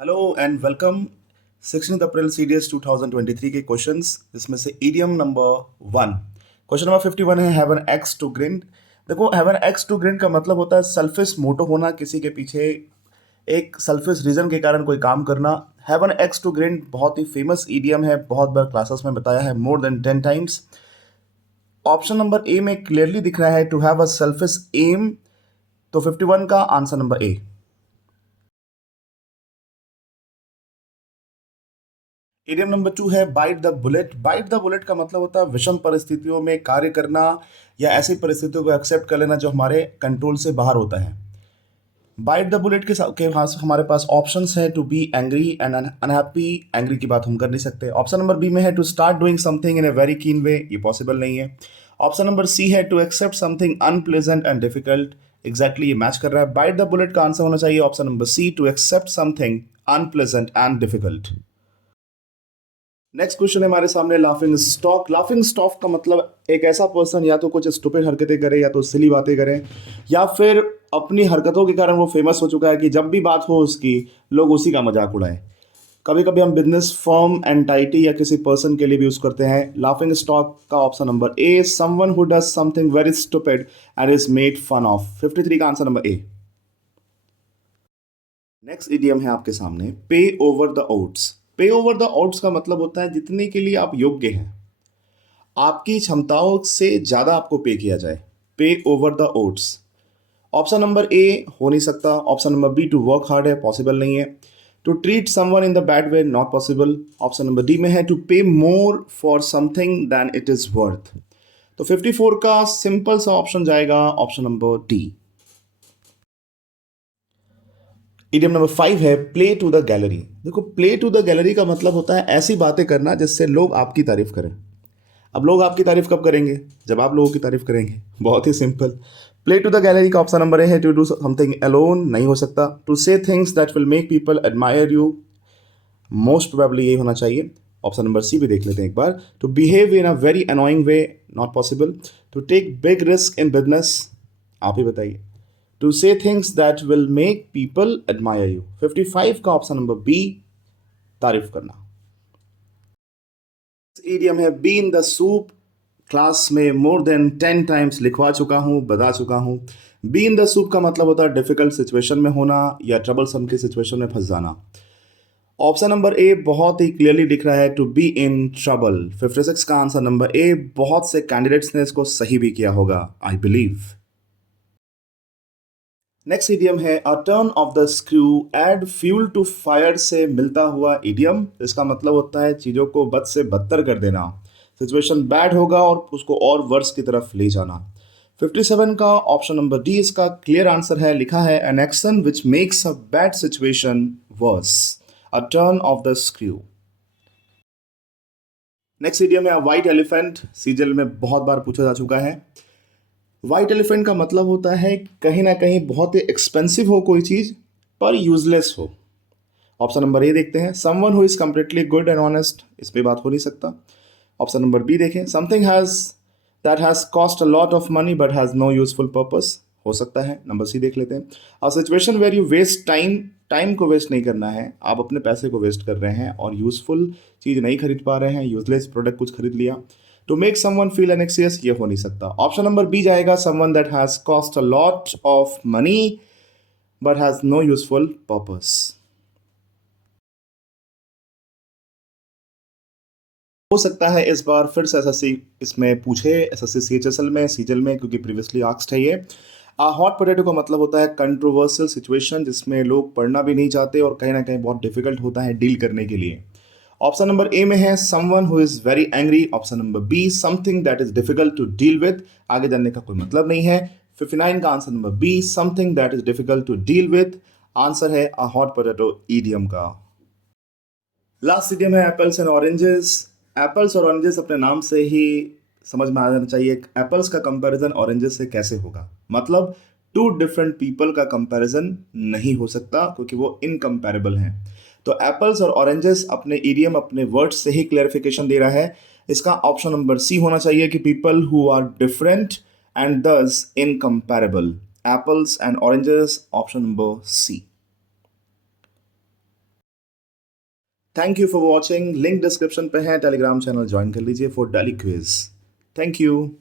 Hello and welcome 16 April CDS 2023 के questions जिसमें से ईडियम नंबर 1 क्वेश्चन नंबर 51 है have an axe to grind. देखो have an axe to grind का मतलब होता है सेल्फिश मोटो होना, किसी के पीछे एक सेल्फिश रीजन के कारण कोई काम करना। Have an axe to grind बहुत ही फेमस ईडियम है, बहुत बार क्लासेस में बताया है, more than 10 times. Option number A में क्लियरली दिख रहा है to have a selfish aim, तो 51 का answer number A. Idiom number 2 है bite the bullet. Bite the bullet का मतलब होता है विषम परिस्थितियों में कार्य करना या ऐसी परिस्थितियों को एक्सेप्ट कर लेना जो हमारे कंट्रोल से बाहर होता है। बाइट द बुलेट के पास हमारे पास ऑप्शंस है to be angry and unhappy. Angry की बात हम कर नहीं सकते। ऑप्शन नंबर बी में है to start doing something in a very keen way, ये पॉसिबल नहीं है। ऑप्शन नंबर सी है to accept something unpleasant and difficult, exactly ये मैच कर रहा है। बाइट द बुलेट का आंसर होना चाहिए option number C, to accept something unpleasant and difficult. Next question है हमारे सामने लाफिंग स्टॉक। लाफिंग स्टॉक का मतलब एक ऐसा पर्सन या तो कुछ स्टूपिड हरकतें करे या तो सिली बातें करे या फिर अपनी हरकतों के कारण वो फेमस हो चुका है कि जब भी बात हो उसकी लोग उसी का मजाक उड़ाएं। कभी कभी हम बिजनेस फर्म एंटाइटी या किसी पर्सन के लिए भी यूज करते हैं। लाफिंग स्टॉक का option number A, someone who does something very stupid and is made fun of. 53 का answer number A. Next idiom है आपके सामने pay over the odds. Pay over the odds का मतलब होता है जितने के लिए आप योग्य हैं, आपकी क्षमताओं से ज्यादा आपको पे किया जाए। Pay over the odds. Option number A हो नहीं सकता। Option number B to work hard है, पॉसिबल नहीं है। To treat someone in the bad way, not possible. Option number D में है to pay more for something than it is worth. तो 54 का सिंपल सा ऑप्शन जाएगा option number D. Idiom number 5 है प्ले टू द गैलरी। देखो play to the gallery का मतलब होता है ऐसी बातें करना जिससे लोग आपकी तारीफ करें। अब लोग आपकी तारीफ कब करेंगे? जब आप लोगों की तारीफ करेंगे। बहुत ही simple. Play to the gallery का ऑप्शन नंबर ए है टू डू समथिंग अलोन, नहीं हो सकता। To say things that will make people admire you, most probably यही होना चाहिए। ऑप्शन नंबर सी भी देख लेते हैं एक बार। To behave in a very annoying way, not possible. To take big risk in business, आप ही बताइए। To say things that will make people admire you. 55 का ऑप्शन नंबर बी, तारीफ करना। इडियम है be in the soup. Class में more than 10 times लिखवा चुका हूं, बता चुका हूं। बी इन द सूप का मतलब होता है डिफिकल्ट सिचुएशन में होना या ट्रबल सम की सिचुएशन में फंस जाना। ऑप्शन नंबर ए बहुत ही क्लियरली दिख रहा है टू बी इन ट्रबल। 56 का आंसर नंबर ए। बहुत से कैंडिडेट्स ने इसको सही भी किया होगा, आई बिलीव। नेक्स्ट इडियम है a turn of the screw add fuel to fire से मिलता हुआ इडियम। इसका मतलब होता है चीजों को बद से बदतर कर देना। सिचुएशन बैड होगा और उसको और वर्स की तरफ ले जाना। 57 का ऑप्शन नंबर डी इसका क्लियर आंसर है। लिखा है an action which makes a bad situation worse, a turn of the screw. Next idiom है व्हाइट एलिफेंट। सीजल में बहुत बार पूछा जा चुका है। व्हाइट एलिफेंट का मतलब होता है कहीं ना कहीं बहुत ही एक्सपेंसिव हो कोई चीज पर यूजलेस हो। ऑप्शन नंबर ए देखते हैं, someone who is completely good and honest, इस पे बात हो नहीं सकता। ऑप्शन नंबर बी देखें, something has that has cost a lot of money but has no useful purpose, हो सकता है। नंबर सी देख लेते हैं, a situation where you waste time. Time को वेस्ट नहीं करना है, आप अपने पैसे को वेस्ट कर रहे हैं और यूजफुल चीज नहीं खरीद पा रहे हैं, यूजलेस प्रोडक्ट कुछ खरीद लिया। To make someone feel anxious, ये हो नहीं सकता। ऑप्शन नंबर बी जाएगा, someone that has cost a lot of money but has no useful purpose. हो सकता है इस बार फिर से एसएससी इसमें पूछे, एसएससी सीएचएसएल में, सीजल में, क्योंकि प्रीवियसली आस्क्ड है ये। हॉट पोटैटो का मतलब होता है कंट्रोवर्शियल सिचुएशन जिसमें लोग पढ़ना भी नहीं चाहते और कहीं ना कहीं बहुत डिफिकल्ट होता है डील करने के लिए। ऑप्शन नंबर ए में है someone who is very angry. Option number B something that is difficult to deal with, आगे जानने का कोई मतलब नहीं है। 59 का answer number B, something that is difficult to deal with, answer है अ हॉट पोटैटो ईडियम का। लास्ट इडियम है एप्पल्स एंड ऑरेंजेस। एप्पल्स और ऑरेंजेस अपने नाम से ही समझ में आ जाना चाहिए। एप्पल्स का कंपैरिजन ऑरेंजेस से कैसे होगा, मतलब टू डिफरेंट पीपल का कंपैरिजन नहीं हो सकता क्योंकि वो इनकम्पैरेबल हैं। तो एप्पल्स और ऑरेंजेस अपने इडियम, अपने वर्ड से ही क्लैरिफिकेशन दे रहा है। इसका ऑप्शन नंबर सी होना चाहिए कि people who are different and thus incomparable. Apples and oranges, option number C. Thank you for watching. Link description पे है, टेलीग्राम चैनल ज्वाइन कर लीजिए for daily quiz. Thank you.